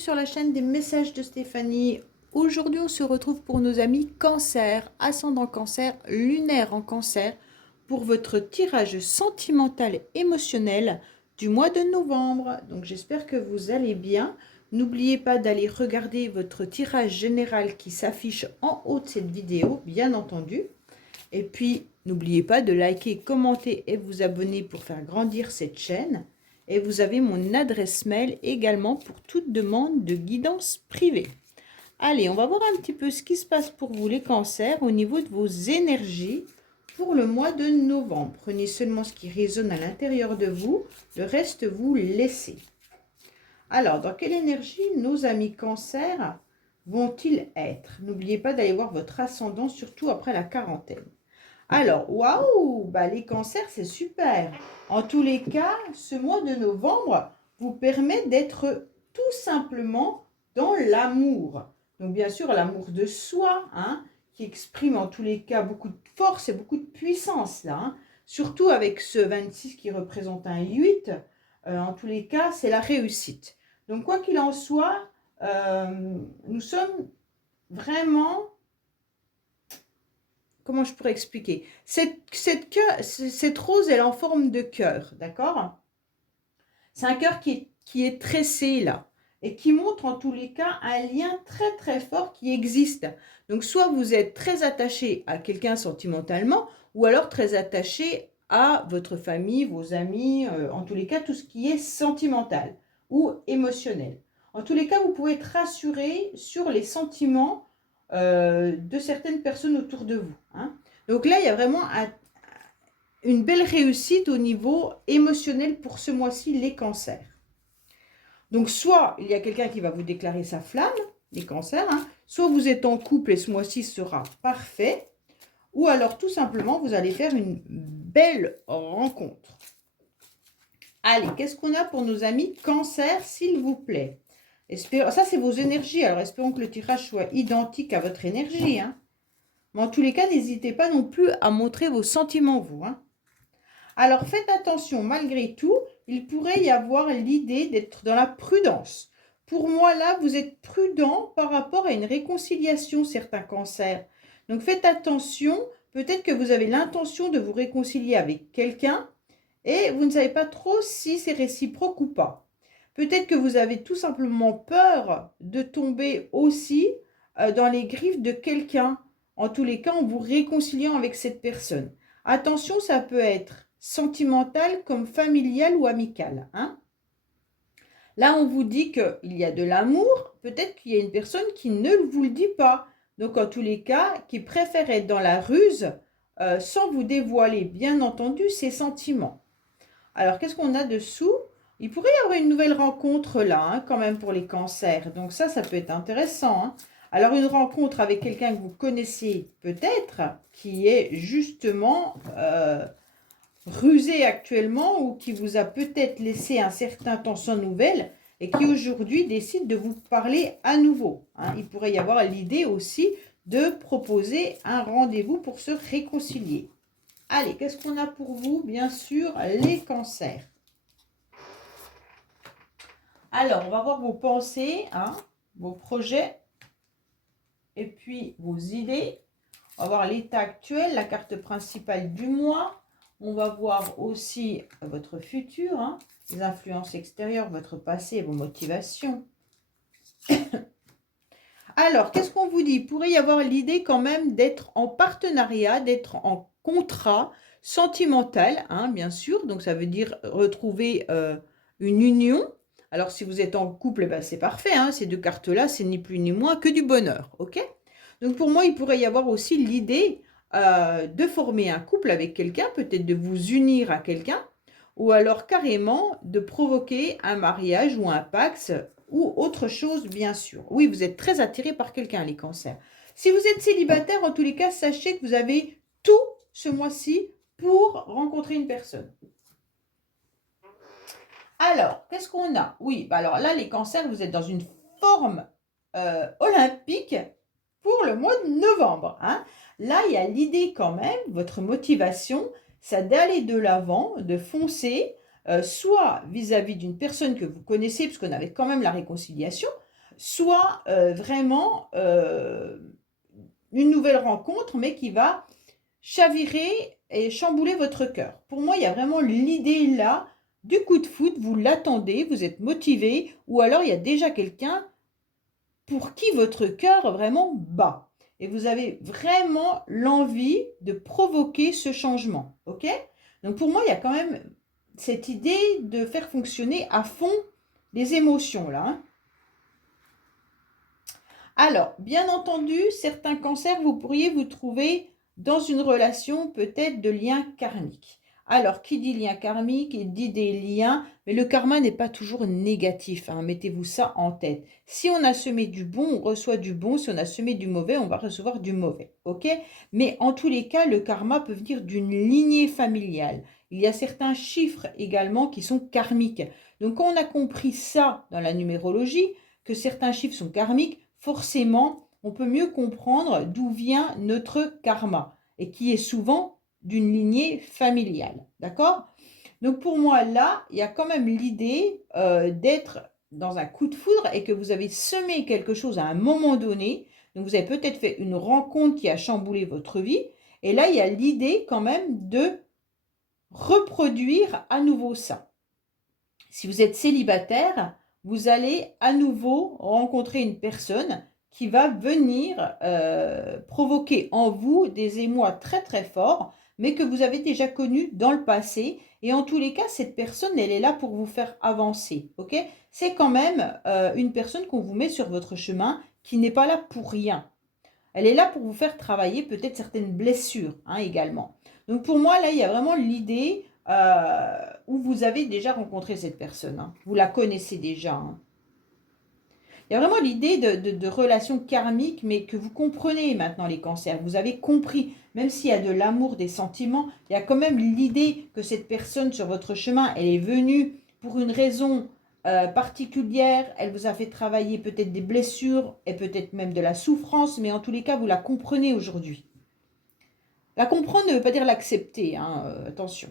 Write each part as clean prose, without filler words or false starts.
sur la chaîne des messages de Stéphanie. Aujourd'hui, on se retrouve pour nos amis Cancer, ascendant Cancer, lunaire en Cancer, pour votre tirage sentimental émotionnel du mois de novembre. Donc j'espère que vous allez bien. N'oubliez pas d'aller regarder votre tirage général qui s'affiche en haut de cette vidéo, bien entendu. Et puis, n'oubliez pas de liker, commenter et vous abonner pour faire grandir cette chaîne. Et vous avez mon adresse mail également pour toute demande de guidance privée. Allez, on va voir un petit peu ce qui se passe pour vous les cancers au niveau de vos énergies pour le mois de novembre. Prenez seulement ce qui résonne à l'intérieur de vous, le reste vous laissez. Alors, dans quelle énergie nos amis cancers vont-ils être? N'oubliez pas d'aller voir votre ascendant, surtout après la quarantaine. Alors, waouh, bah les cancers, c'est super. En tous les cas, ce mois de novembre vous permet d'être tout simplement dans l'amour. Donc, bien sûr, l'amour de soi, hein, qui exprime en tous les cas beaucoup de force et beaucoup de puissance, là. Hein. Surtout avec ce 26 qui représente un 8, en tous les cas, c'est la réussite. Donc, quoi qu'il en soit, nous sommes vraiment... Comment je pourrais expliquer? Cette rose, elle est en forme de cœur, d'accord? C'est un cœur qui est tressé là et qui montre en tous les cas un lien très très fort qui existe. Donc soit vous êtes très attaché à quelqu'un sentimentalement ou alors très attaché à votre famille, vos amis, en tous les cas tout ce qui est sentimental ou émotionnel. En tous les cas, vous pouvez être rassuré sur les sentiments de certaines personnes autour de vous. Hein. Donc là, il y a vraiment une belle réussite au niveau émotionnel pour ce mois-ci, les cancers. Donc soit il y a quelqu'un qui va vous déclarer sa flamme, les cancers, hein, soit vous êtes en couple et ce mois-ci sera parfait, ou alors tout simplement vous allez faire une belle rencontre. Allez, qu'est-ce qu'on a pour nos amis cancers, s'il vous plaît? Ça, c'est vos énergies. Alors, espérons que le tirage soit identique à votre énergie. Hein. Mais en tous les cas, n'hésitez pas non plus à montrer vos sentiments, vous. Hein. Alors, faites attention, malgré tout, il pourrait y avoir l'idée d'être dans la prudence. Pour moi, là, vous êtes prudent par rapport à une réconciliation, certains cancers. Donc, faites attention. Peut-être que vous avez l'intention de vous réconcilier avec quelqu'un et vous ne savez pas trop si c'est réciproque ou pas. Peut-être que vous avez tout simplement peur de tomber aussi dans les griffes de quelqu'un. En tous les cas, en vous réconciliant avec cette personne. Attention, ça peut être sentimental comme familial ou amical. Hein. Là, on vous dit qu'il y a de l'amour. Peut-être qu'il y a une personne qui ne vous le dit pas. Donc, en tous les cas, qui préfère être dans la ruse sans vous dévoiler, bien entendu, ses sentiments. Alors, qu'est-ce qu'on a dessous? Il pourrait y avoir une nouvelle rencontre là, hein, quand même pour les cancers. Donc ça peut être intéressant. Hein. Alors, une rencontre avec quelqu'un que vous connaissez peut-être, qui est justement rusé actuellement ou qui vous a peut-être laissé un certain temps sans nouvelles et qui aujourd'hui décide de vous parler à nouveau. Hein. Il pourrait y avoir l'idée aussi de proposer un rendez-vous pour se réconcilier. Allez, qu'est-ce qu'on a pour vous? Bien sûr, les cancers. Alors, on va voir vos pensées, hein, vos projets, et puis vos idées. On va voir l'état actuel, la carte principale du mois. On va voir aussi votre futur, hein, les influences extérieures, votre passé et vos motivations. Alors, qu'est-ce qu'on vous dit? Il pourrait y avoir l'idée quand même d'être en partenariat, d'être en contrat sentimental, hein, bien sûr. Donc, ça veut dire retrouver une union. Alors, si vous êtes en couple, ben, c'est parfait. Hein, ces deux cartes-là, c'est ni plus ni moins que du bonheur. Ok? Donc, pour moi, il pourrait y avoir aussi l'idée de former un couple avec quelqu'un, peut-être de vous unir à quelqu'un, ou alors carrément de provoquer un mariage ou un pax ou autre chose, bien sûr. Oui, vous êtes très attiré par quelqu'un, les cancers. Si vous êtes célibataire, en tous les cas, sachez que vous avez tout ce mois-ci pour rencontrer une personne. Alors, qu'est-ce qu'on a? Oui, bah alors là, les cancers, vous êtes dans une forme olympique pour le mois de novembre. Hein. Là, il y a l'idée quand même, votre motivation, c'est d'aller de l'avant, de foncer, soit vis-à-vis d'une personne que vous connaissez, puisqu'on avait quand même la réconciliation, soit vraiment une nouvelle rencontre, mais qui va chavirer et chambouler votre cœur. Pour moi, il y a vraiment l'idée là du coup de foudre, vous l'attendez, vous êtes motivé, ou alors il y a déjà quelqu'un pour qui votre cœur vraiment bat. Et vous avez vraiment l'envie de provoquer ce changement. Ok? Donc pour moi, il y a quand même cette idée de faire fonctionner à fond les émotions là. Hein. Alors, bien entendu, certains cancers, vous pourriez vous trouver dans une relation peut-être de lien karmique. Alors, qui dit lien karmique, il dit des liens, mais le karma n'est pas toujours négatif, hein, mettez-vous ça en tête. Si on a semé du bon, on reçoit du bon, si on a semé du mauvais, on va recevoir du mauvais, ok? Mais en tous les cas, le karma peut venir d'une lignée familiale. Il y a certains chiffres également qui sont karmiques. Donc, quand on a compris ça dans la numérologie, que certains chiffres sont karmiques, forcément, on peut mieux comprendre d'où vient notre karma et qui est souvent d'une lignée familiale. D'accord? Donc pour moi, là, il y a quand même l'idée d'être dans un coup de foudre et que vous avez semé quelque chose à un moment donné. Donc vous avez peut-être fait une rencontre qui a chamboulé votre vie. Et là, il y a l'idée quand même de reproduire à nouveau ça. Si vous êtes célibataire, vous allez à nouveau rencontrer une personne qui va venir provoquer en vous des émois très très forts, mais que vous avez déjà connus dans le passé. Et en tous les cas, cette personne, elle est là pour vous faire avancer. Ok? C'est quand même une personne qu'on vous met sur votre chemin qui n'est pas là pour rien. Elle est là pour vous faire travailler peut-être certaines blessures hein, également. Donc pour moi, là, il y a vraiment l'idée où vous avez déjà rencontré cette personne. Hein. Vous la connaissez déjà. Hein. Il y a vraiment l'idée de relations karmiques, mais que vous comprenez maintenant les cancers. Vous avez compris, même s'il y a de l'amour, des sentiments, il y a quand même l'idée que cette personne sur votre chemin, elle est venue pour une raison particulière. Elle vous a fait travailler peut-être des blessures et peut-être même de la souffrance, mais en tous les cas, vous la comprenez aujourd'hui. La comprendre ne veut pas dire l'accepter, hein, attention.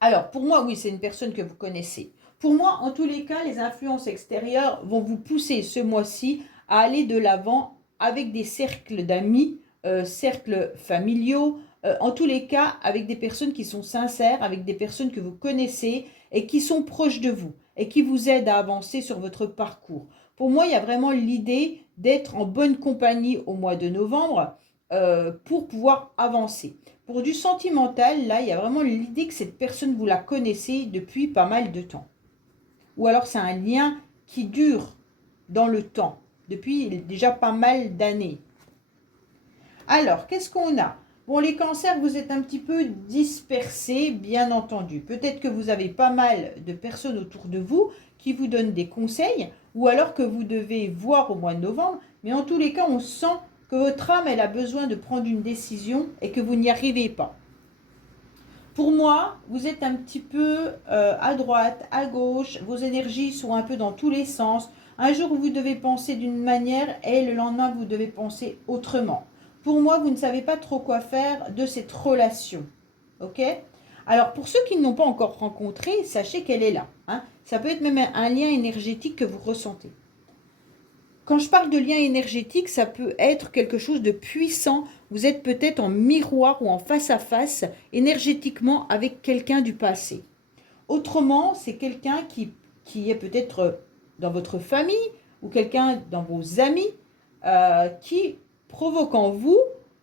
Alors, pour moi, oui, c'est une personne que vous connaissez. Pour moi, en tous les cas, les influences extérieures vont vous pousser ce mois-ci à aller de l'avant avec des cercles d'amis, cercles familiaux, en tous les cas, avec des personnes qui sont sincères, avec des personnes que vous connaissez et qui sont proches de vous et qui vous aident à avancer sur votre parcours. Pour moi, il y a vraiment l'idée d'être en bonne compagnie au mois de novembre pour pouvoir avancer. Pour du sentimental, là, il y a vraiment l'idée que cette personne, vous la connaissez depuis pas mal de temps. Ou alors c'est un lien qui dure dans le temps, depuis déjà pas mal d'années. Alors, qu'est-ce qu'on a? Bon, les cancers, vous êtes un petit peu dispersés, bien entendu. Peut-être que vous avez pas mal de personnes autour de vous qui vous donnent des conseils, ou alors que vous devez voir au mois de novembre. Mais en tous les cas, on sent que votre âme, elle a besoin de prendre une décision et que vous n'y arrivez pas. Pour moi, vous êtes un petit peu à droite, à gauche, vos énergies sont un peu dans tous les sens. Un jour, vous devez penser d'une manière et le lendemain, vous devez penser autrement. Pour moi, vous ne savez pas trop quoi faire de cette relation. Ok? Alors, pour ceux qui ne l'ont pas encore rencontrée, sachez qu'elle est là. Hein. Ça peut être même un lien énergétique que vous ressentez. Quand je parle de lien énergétique, ça peut être quelque chose de puissant. Vous êtes peut-être en miroir ou en face à face énergétiquement avec quelqu'un du passé. Autrement, c'est quelqu'un qui est peut-être dans votre famille ou quelqu'un dans vos amis qui provoque en vous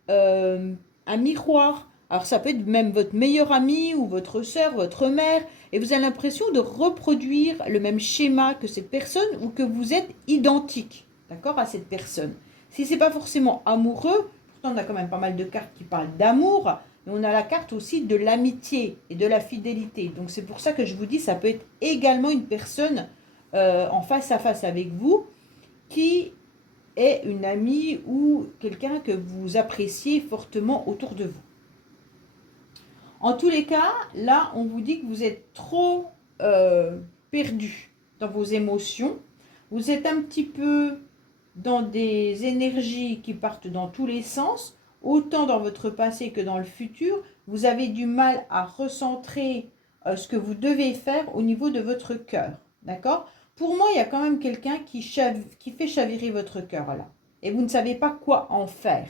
un miroir. Alors ça peut être même votre meilleur ami ou votre soeur, votre mère, et vous avez l'impression de reproduire le même schéma que cette personne ou que vous êtes identique, d'accord, à cette personne. Si ce n'est pas forcément amoureux, pourtant on a quand même pas mal de cartes qui parlent d'amour, mais on a la carte aussi de l'amitié et de la fidélité. Donc c'est pour ça que je vous dis, ça peut être également une personne en face à face avec vous qui est une amie ou quelqu'un que vous appréciez fortement autour de vous. En tous les cas, là, on vous dit que vous êtes trop perdu dans vos émotions. Vous êtes un petit peu dans des énergies qui partent dans tous les sens, autant dans votre passé que dans le futur. Vous avez du mal à recentrer ce que vous devez faire au niveau de votre cœur. D'accord? Pour moi, il y a quand même quelqu'un qui fait chavirer votre cœur là. Et vous ne savez pas quoi en faire.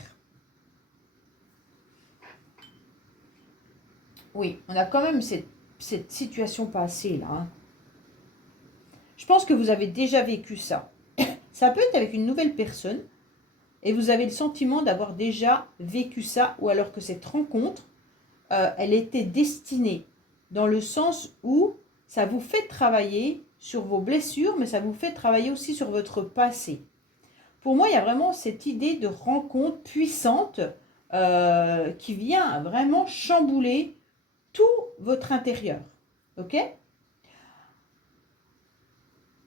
Oui, on a quand même cette situation passée là. Hein. Je pense que vous avez déjà vécu ça. Ça peut être avec une nouvelle personne et vous avez le sentiment d'avoir déjà vécu ça ou alors que cette rencontre, elle était destinée dans le sens où ça vous fait travailler sur vos blessures, mais ça vous fait travailler aussi sur votre passé. Pour moi, il y a vraiment cette idée de rencontre puissante qui vient vraiment chambouler tout votre intérieur. Ok?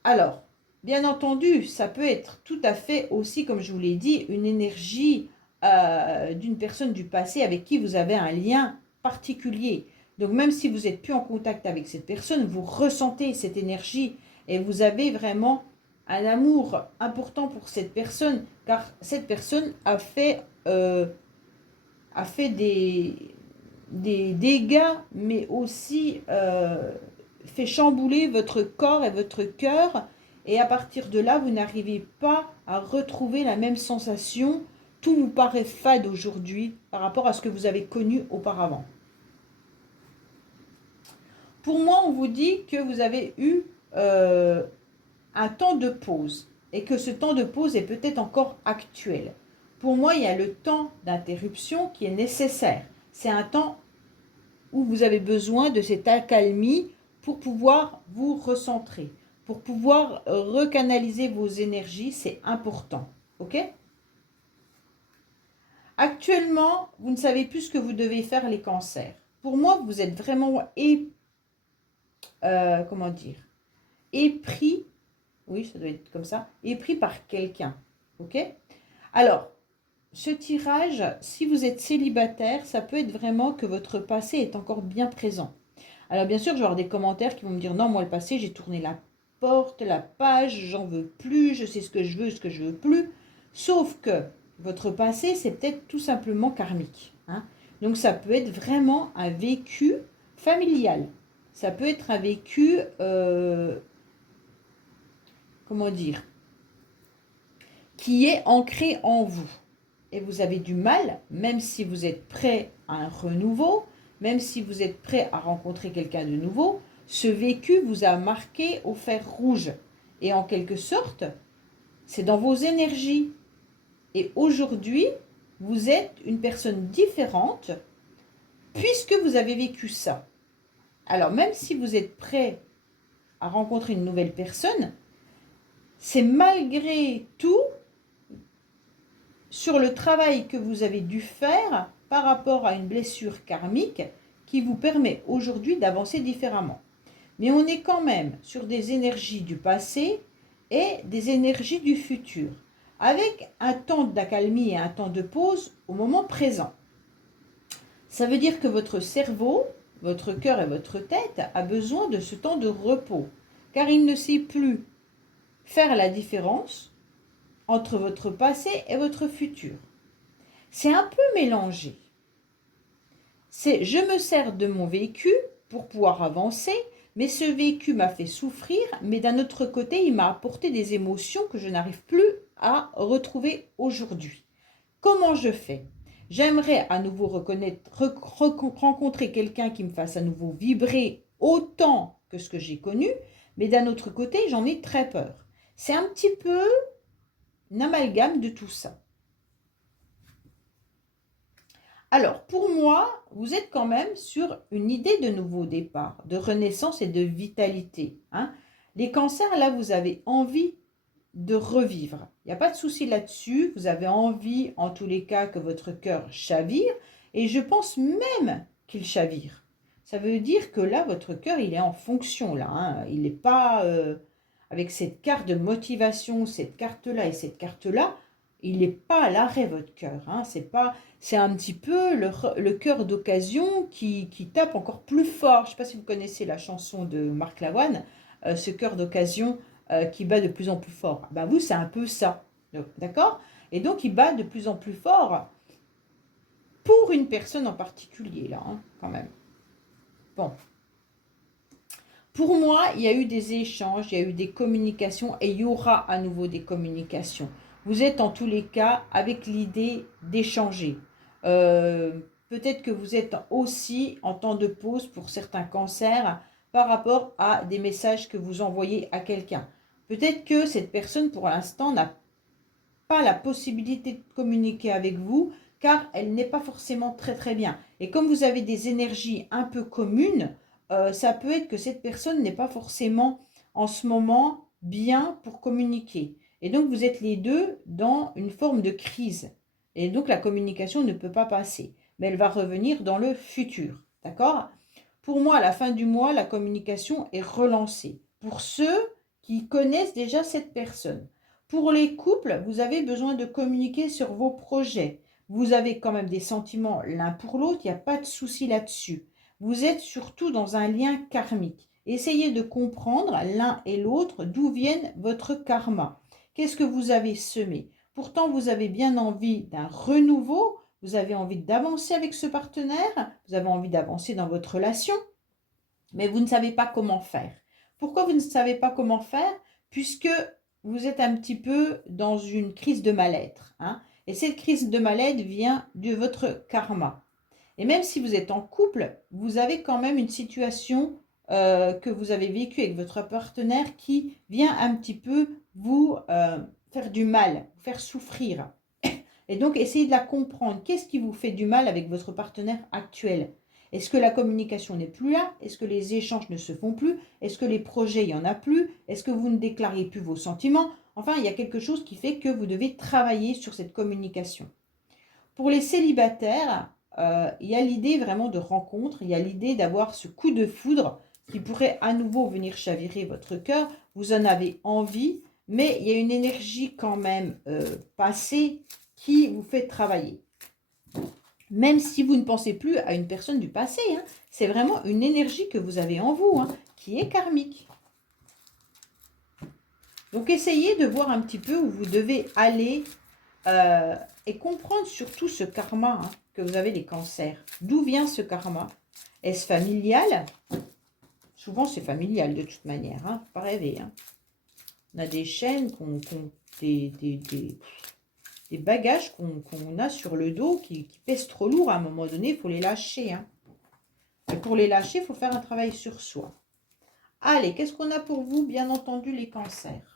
Alors, bien entendu, ça peut être tout à fait aussi, comme je vous l'ai dit, une énergie d'une personne du passé avec qui vous avez un lien particulier. Donc, même si vous n'êtes plus en contact avec cette personne, vous ressentez cette énergie et vous avez vraiment un amour important pour cette personne, car cette personne a fait des dégâts, mais aussi fait chambouler votre corps et votre cœur. Et à partir de là, vous n'arrivez pas à retrouver la même sensation. Tout vous paraît fade aujourd'hui par rapport à ce que vous avez connu auparavant. Pour moi, on vous dit que vous avez eu un temps de pause et que ce temps de pause est peut-être encore actuel. Pour moi, il y a le temps d'interruption qui est nécessaire. C'est un temps où vous avez besoin de cette accalmie pour pouvoir vous recentrer, pour pouvoir recanaliser vos énergies, c'est important. Ok? Actuellement, vous ne savez plus ce que vous devez faire les cancers. Pour moi, vous êtes vraiment comment dire, épris, oui, ça doit être comme ça, épris par quelqu'un. Ok? Alors, ce tirage, si vous êtes célibataire, ça peut être vraiment que votre passé est encore bien présent. Alors bien sûr, je vais avoir des commentaires qui vont me dire non, moi le passé, j'ai tourné la porte, la page, j'en veux plus, je sais ce que je veux, ce que je veux plus. Sauf que votre passé, c'est peut-être tout simplement karmique. Hein. Donc ça peut être vraiment un vécu familial. Ça peut être un vécu, comment dire, qui est ancré en vous. Et vous avez du mal, même si vous êtes prêt à un renouveau, même si vous êtes prêt à rencontrer quelqu'un de nouveau, ce vécu vous a marqué au fer rouge. Et en quelque sorte, c'est dans vos énergies. Et aujourd'hui, vous êtes une personne différente puisque vous avez vécu ça. Alors même si vous êtes prêt à rencontrer une nouvelle personne, c'est malgré tout sur le travail que vous avez dû faire par rapport à une blessure karmique qui vous permet aujourd'hui d'avancer différemment. Mais on est quand même sur des énergies du passé et des énergies du futur, avec un temps d'accalmie et un temps de pause au moment présent. Ça veut dire que votre cerveau, votre cœur et votre tête a besoin de ce temps de repos, car il ne sait plus faire la différence entre votre passé et votre futur. C'est un peu mélangé. C'est je me sers de mon vécu pour pouvoir avancer, mais ce vécu m'a fait souffrir, mais d'un autre côté, il m'a apporté des émotions que je n'arrive plus à retrouver aujourd'hui. Comment je fais? J'aimerais à nouveau rencontrer quelqu'un qui me fasse à nouveau vibrer autant que ce que j'ai connu, mais d'un autre côté, j'en ai très peur. C'est un petit peu un amalgame de tout ça. Alors, pour moi, vous êtes quand même sur une idée de nouveau départ, de renaissance et de vitalité. Hein. Les cancers, là, vous avez envie de revivre. Il n'y a pas de souci là-dessus. Vous avez envie, en tous les cas, que votre cœur chavire. Et je pense même qu'il chavire. Ça veut dire que là, votre cœur, il est en fonction. Là, hein. Il n'est pas avec cette carte de motivation, cette carte-là et cette carte-là. Il n'est pas à l'arrêt, votre cœur. Hein. C'est un petit peu le cœur d'occasion qui tape encore plus fort. Je ne sais pas si vous connaissez la chanson de Marc Lavoine, ce cœur d'occasion qui bat de plus en plus fort. Ben vous, c'est un peu ça. D'accord? Et donc, il bat de plus en plus fort pour une personne en particulier, là, hein, quand même. Bon. Pour moi, il y a eu des échanges, il y a eu des communications et il y aura à nouveau des communications. Vous êtes en tous les cas avec l'idée d'échanger. Peut-être que vous êtes aussi en temps de pause pour certains cancers par rapport à des messages que vous envoyez à quelqu'un. Peut-être que cette personne, pour l'instant, n'a pas la possibilité de communiquer avec vous car elle n'est pas forcément très très bien. Et comme vous avez des énergies un peu communes, ça peut être que cette personne n'est pas forcément en ce moment bien pour communiquer. Et donc vous êtes les deux dans une forme de crise. Et donc la communication ne peut pas passer. Mais elle va revenir dans le futur. D'accord? Pour moi, à la fin du mois, la communication est relancée. Pour ceux qui connaissent déjà cette personne. Pour les couples, vous avez besoin de communiquer sur vos projets. Vous avez quand même des sentiments l'un pour l'autre, il n'y a pas de souci là-dessus. Vous êtes surtout dans un lien karmique. Essayez de comprendre l'un et l'autre d'où viennent votre karma. Qu'est-ce que vous avez semé? Pourtant, vous avez bien envie d'un renouveau, vous avez envie d'avancer avec ce partenaire, vous avez envie d'avancer dans votre relation, mais vous ne savez pas comment faire. Pourquoi vous ne savez pas comment faire? Puisque vous êtes un petit peu dans une crise de mal-être. Hein, et cette crise de mal-être vient de votre karma. Et même si vous êtes en couple, vous avez quand même une situation que vous avez vécue avec votre partenaire qui vient un petit peu vous faire du mal, vous faire souffrir. Et donc, essayez de la comprendre. Qu'est-ce qui vous fait du mal avec votre partenaire actuel? Est-ce que la communication n'est plus là? Est-ce que les échanges ne se font plus? Est-ce que les projets, il n'y en a plus? Est-ce que vous ne déclarez plus vos sentiments? Enfin, il y a quelque chose qui fait que vous devez travailler sur cette communication. Pour les célibataires, il y a l'idée vraiment de rencontre, il y a l'idée d'avoir ce coup de foudre qui pourrait à nouveau venir chavirer votre cœur. Vous en avez envie, mais il y a une énergie quand même passée qui vous fait travailler. Même si vous ne pensez plus à une personne du passé, hein, c'est vraiment une énergie que vous avez en vous, hein, qui est karmique. Donc essayez de voir un petit peu où vous devez aller et comprendre surtout ce karma hein, que vous avez les cancers. D'où vient ce karma? Est-ce familial? Souvent c'est familial de toute manière, hein, faut pas rêver. Hein. On a des chaînes, des bagages qu'on a sur le dos qui pèsent trop lourd. À un moment donné, il faut les lâcher. Hein. Et pour les lâcher, il faut faire un travail sur soi. Allez, qu'est-ce qu'on a pour vous? Bien entendu, les cancers.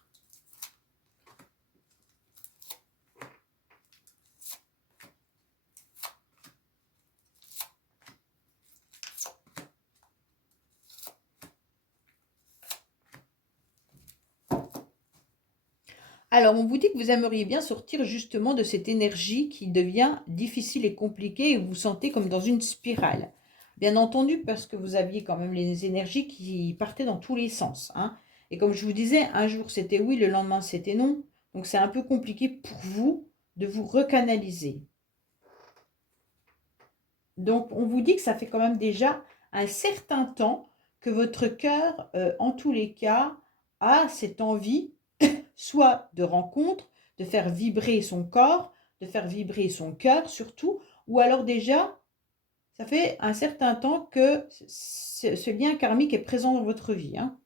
Alors, on vous dit que vous aimeriez bien sortir justement de cette énergie qui devient difficile et compliquée et vous vous sentez comme dans une spirale. Bien entendu, parce que vous aviez quand même les énergies qui partaient dans tous les sens. Hein. Et comme je vous disais, un jour c'était oui, le lendemain c'était non. Donc c'est un peu compliqué pour vous de vous recanaliser. Donc on vous dit que ça fait quand même déjà un certain temps que votre cœur, en tous les cas, a cette envie soit de rencontre, de faire vibrer son corps, de faire vibrer son cœur surtout, ou alors déjà, ça fait un certain temps que ce lien karmique est présent dans votre vie. Hein.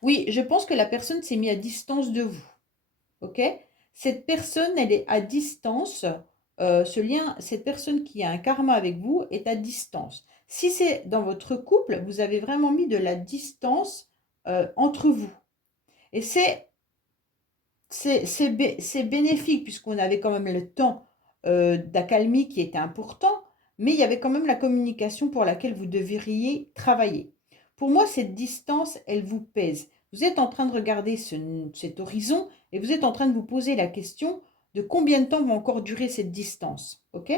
Oui, je pense que la personne s'est mise à distance de vous. Ok? Cette personne, elle est à distance. Cette personne qui a un karma avec vous est à distance. Si c'est dans votre couple, vous avez vraiment mis de la distance entre vous. Et c'est bénéfique puisqu'on avait quand même le temps d'accalmie qui était important, mais il y avait quand même la communication pour laquelle vous devriez travailler. Pour moi, cette distance, elle vous pèse. Vous êtes en train de regarder cet horizon et vous êtes en train de vous poser la question de combien de temps va encore durer cette distance. Ok?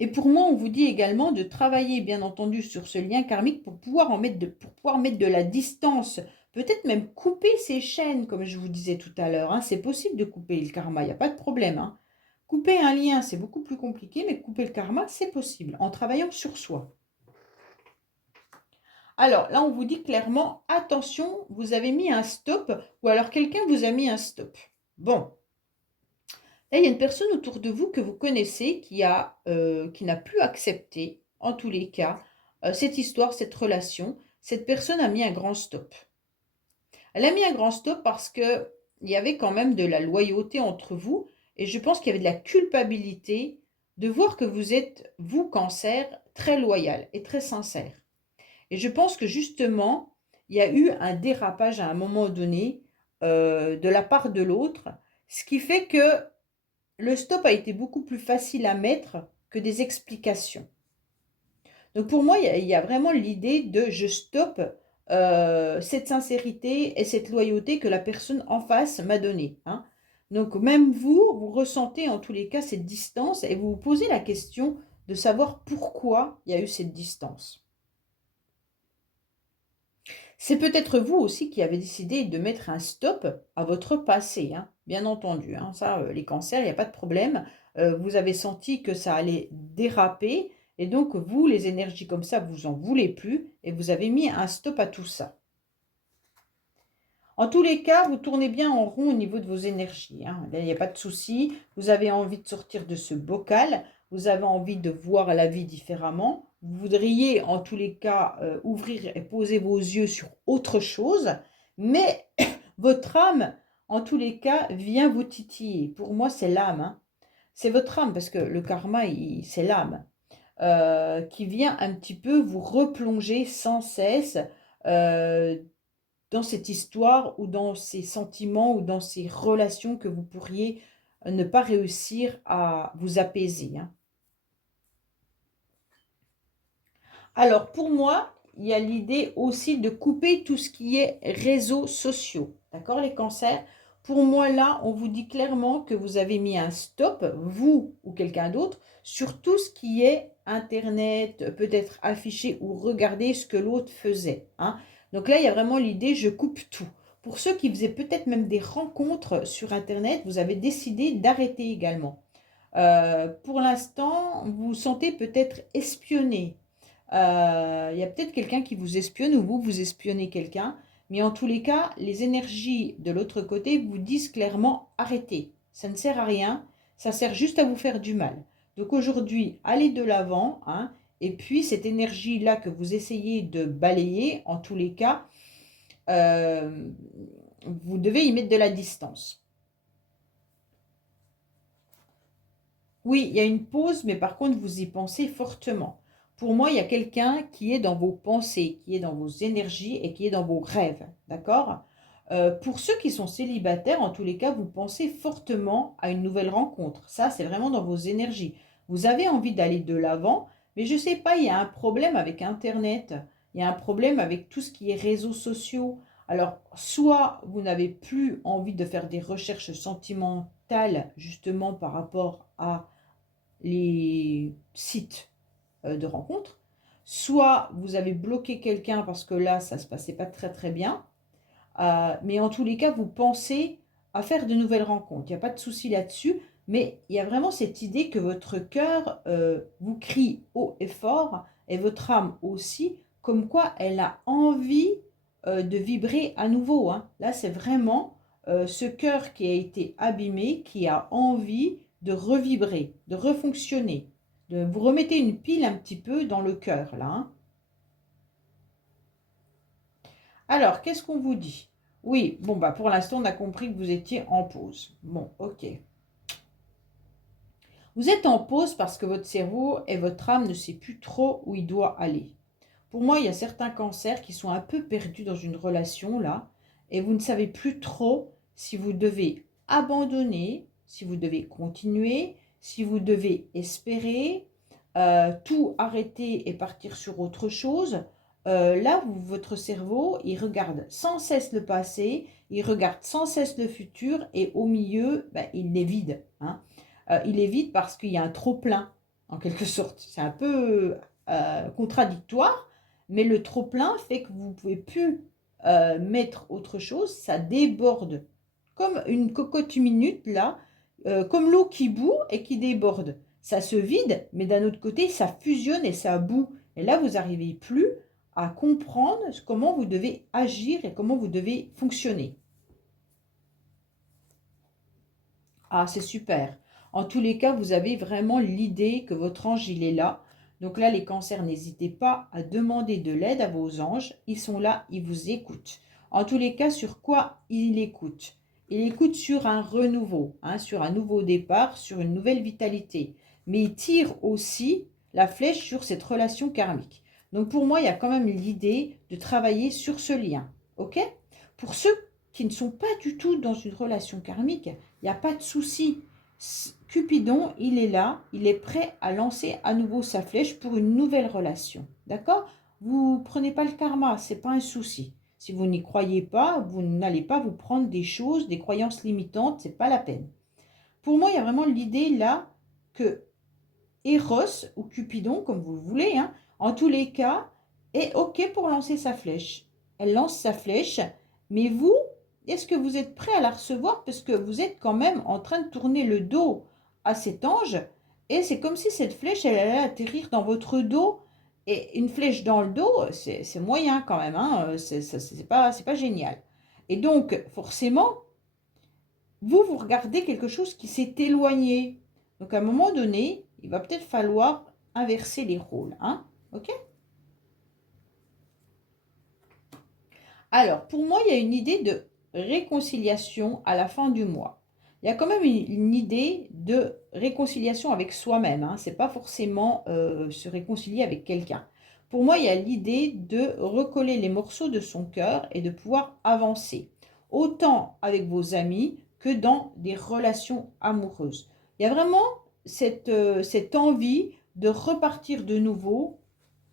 Et pour moi, on vous dit également de travailler, bien entendu, sur ce lien karmique pour pouvoir mettre de la distance. Peut-être même couper ces chaînes, comme je vous disais tout à l'heure. Hein. C'est possible de couper le karma, il n'y a pas de problème. Hein. Couper un lien, c'est beaucoup plus compliqué, mais couper le karma, c'est possible, en travaillant sur soi. Alors là, on vous dit clairement, attention, vous avez mis un stop, ou alors quelqu'un vous a mis un stop. Bon. Là, il y a une personne autour de vous que vous connaissez qui n'a plus accepté, en tous les cas, cette histoire, cette relation, cette personne a mis un grand stop. Elle a mis un grand stop parce que il y avait quand même de la loyauté entre vous et je pense qu'il y avait de la culpabilité de voir que vous êtes, vous, Cancer, très loyal et très sincère. Et je pense que justement, il y a eu un dérapage à un moment donné de la part de l'autre, ce qui fait que le stop a été beaucoup plus facile à mettre que des explications. Donc pour moi, il y a vraiment l'idée de je stoppe cette sincérité et cette loyauté que la personne en face m'a donnée, hein. Donc même vous, vous ressentez en tous les cas cette distance et vous vous posez la question de savoir pourquoi il y a eu cette distance. C'est peut-être vous aussi qui avez décidé de mettre un stop à votre passé, hein, bien entendu, hein. Ça, les cancers, il n'y a pas de problème. Vous avez senti que ça allait déraper et donc vous, les énergies comme ça, vous en voulez plus et vous avez mis un stop à tout ça. En tous les cas, vous tournez bien en rond au niveau de vos énergies, hein. Là, il n'y a pas de souci. Vous avez envie de sortir de ce bocal. Vous avez envie de voir la vie différemment. Vous voudriez, en tous les cas, ouvrir et poser vos yeux sur autre chose. Mais votre âme, en tous les cas, vient vous titiller. Pour moi, c'est l'âme, hein. C'est votre âme, parce que le karma, c'est l'âme, qui vient un petit peu vous replonger sans cesse euh, dans cette histoire ou dans ces sentiments ou dans ces relations que vous pourriez ne pas réussir à vous apaiser, hein. Alors pour moi, il y a l'idée aussi de couper tout ce qui est réseaux sociaux. D'accord, les cancers? Pour moi, là, on vous dit clairement que vous avez mis un stop, vous ou quelqu'un d'autre, sur tout ce qui est Internet, peut-être afficher ou regarder ce que l'autre faisait, hein. Donc là, il y a vraiment l'idée, je coupe tout. Pour ceux qui faisaient peut-être même des rencontres sur Internet, vous avez décidé d'arrêter également. Pour l'instant, vous vous sentez peut-être espionné. Il y a peut-être quelqu'un qui vous espionne ou vous espionnez quelqu'un. Mais en tous les cas, les énergies de l'autre côté vous disent clairement arrêtez. Ça ne sert à rien. Ça sert juste à vous faire du mal. Donc aujourd'hui, allez de l'avant, hein, et puis cette énergie-là que vous essayez de balayer, en tous les cas, euh, vous devez y mettre de la distance. Oui, il y a une pause, mais par contre, vous y pensez fortement. Pour moi, il y a quelqu'un qui est dans vos pensées, qui est dans vos énergies et qui est dans vos rêves. D'accord? Pour ceux qui sont célibataires, en tous les cas, vous pensez fortement à une nouvelle rencontre. Ça, c'est vraiment dans vos énergies. Vous avez envie d'aller de l'avant, mais je ne sais pas, il y a un problème avec Internet. Il y a un problème avec tout ce qui est réseaux sociaux. Alors, soit vous n'avez plus envie de faire des recherches sentimentales, justement par rapport à les sites de rencontres, soit vous avez bloqué quelqu'un parce que là, ça ne se passait pas très très bien, mais en tous les cas, vous pensez à faire de nouvelles rencontres. Il n'y a pas de souci là-dessus, mais il y a vraiment cette idée que votre cœur vous crie haut et fort, et votre âme aussi, comme quoi elle a envie de vibrer à nouveau, hein. Là, c'est vraiment ce cœur qui a été abîmé, qui a envie de revibrer, de refonctionner. Vous remettez une pile un petit peu dans le cœur, là, hein. Alors, qu'est-ce qu'on vous dit? Oui, bon, bah pour l'instant, on a compris que vous étiez en pause. Bon, ok. Vous êtes en pause parce que votre cerveau et votre âme ne sait plus trop où il doit aller. Pour moi, il y a certains cancers qui sont un peu perdus dans une relation, là, et vous ne savez plus trop si vous devez abandonner, si vous devez continuer, si vous devez espérer, tout arrêter et partir sur autre chose. Là, votre cerveau, il regarde sans cesse le passé, il regarde sans cesse le futur, et au milieu, ben, il est vide, hein. Il est vide parce qu'il y a un trop-plein, en quelque sorte. C'est un peu contradictoire, mais le trop-plein fait que vous ne pouvez plus mettre autre chose, ça déborde. Comme une cocotte minute, là, comme l'eau qui bout et qui déborde. Ça se vide, mais d'un autre côté, ça fusionne et ça bout. Et là, vous n'arrivez plus à comprendre comment vous devez agir et comment vous devez fonctionner. Ah, c'est super. En tous les cas, vous avez vraiment l'idée que votre ange, il est là, Donc là, les cancers, n'hésitez pas à demander de l'aide à vos anges. Ils sont là, ils vous écoutent. En tous les cas, sur quoi ils écoutent? Ils écoutent sur un renouveau, hein, sur un nouveau départ, sur une nouvelle vitalité. Mais ils tirent aussi la flèche sur cette relation karmique. Donc pour moi, il y a quand même l'idée de travailler sur ce lien. Ok? Pour ceux qui ne sont pas du tout dans une relation karmique, il n'y a pas de souci. Cupidon, il est là, il est prêt à lancer à nouveau sa flèche pour une nouvelle relation. D'accord? Vous ne prenez pas le karma, ce n'est pas un souci. Si vous n'y croyez pas, vous n'allez pas vous prendre des choses, des croyances limitantes, ce n'est pas la peine. Pour moi, il y a vraiment l'idée là que Eros ou Cupidon, comme vous le voulez, hein, en tous les cas, est OK pour lancer sa flèche. Elle lance sa flèche, mais vous, est-ce que vous êtes prêt à la recevoir? Parce que vous êtes quand même en train de tourner le dos à cet ange, et c'est comme si cette flèche, elle allait atterrir dans votre dos. Et une flèche dans le dos, c'est moyen quand même, hein, c'est pas génial. Et donc, forcément, vous regardez quelque chose qui s'est éloigné. Donc, à un moment donné, il va peut-être falloir inverser les rôles. Hein, ok? Alors, pour moi, il y a une idée de réconciliation à la fin du mois. Il y a quand même une idée de réconciliation avec soi-même. Hein. Ce n'est pas forcément se réconcilier avec quelqu'un. Pour moi, il y a l'idée de recoller les morceaux de son cœur et de pouvoir avancer, autant avec vos amis que dans des relations amoureuses. Il y a vraiment cette envie de repartir de nouveau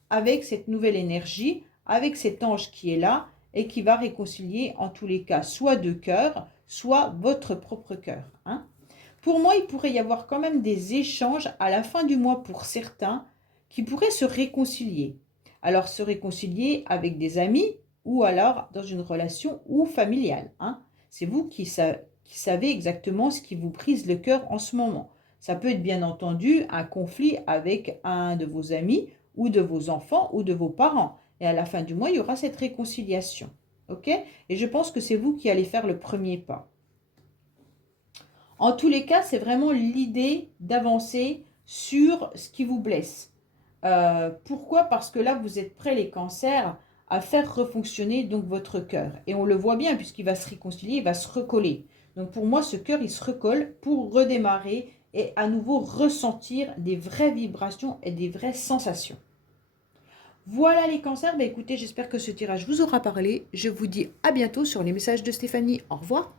avec cette nouvelle énergie, avec cet ange qui est là et qui va réconcilier en tous les cas soit deux cœurs, soit votre propre cœur. Hein. Pour moi, il pourrait y avoir quand même des échanges à la fin du mois pour certains qui pourraient se réconcilier. Alors se réconcilier avec des amis ou alors dans une relation ou familiale. Hein. C'est vous qui savez exactement ce qui vous brise le cœur en ce moment. Ça peut être bien entendu un conflit avec un de vos amis ou de vos enfants ou de vos parents. Et à la fin du mois, il y aura cette réconciliation. OK? Et je pense que c'est vous qui allez faire le premier pas. En tous les cas, c'est vraiment l'idée d'avancer sur ce qui vous blesse. Pourquoi? Parce que là, vous êtes prêts, les cancers, à faire refonctionner donc votre cœur. Et on le voit bien, puisqu'il va se réconcilier, il va se recoller. Donc pour moi, ce cœur, il se recolle pour redémarrer et à nouveau ressentir des vraies vibrations et des vraies sensations. Voilà les cancers, écoutez, j'espère que ce tirage vous aura parlé. Je vous dis à bientôt sur les messages de Stéphanie. Au revoir.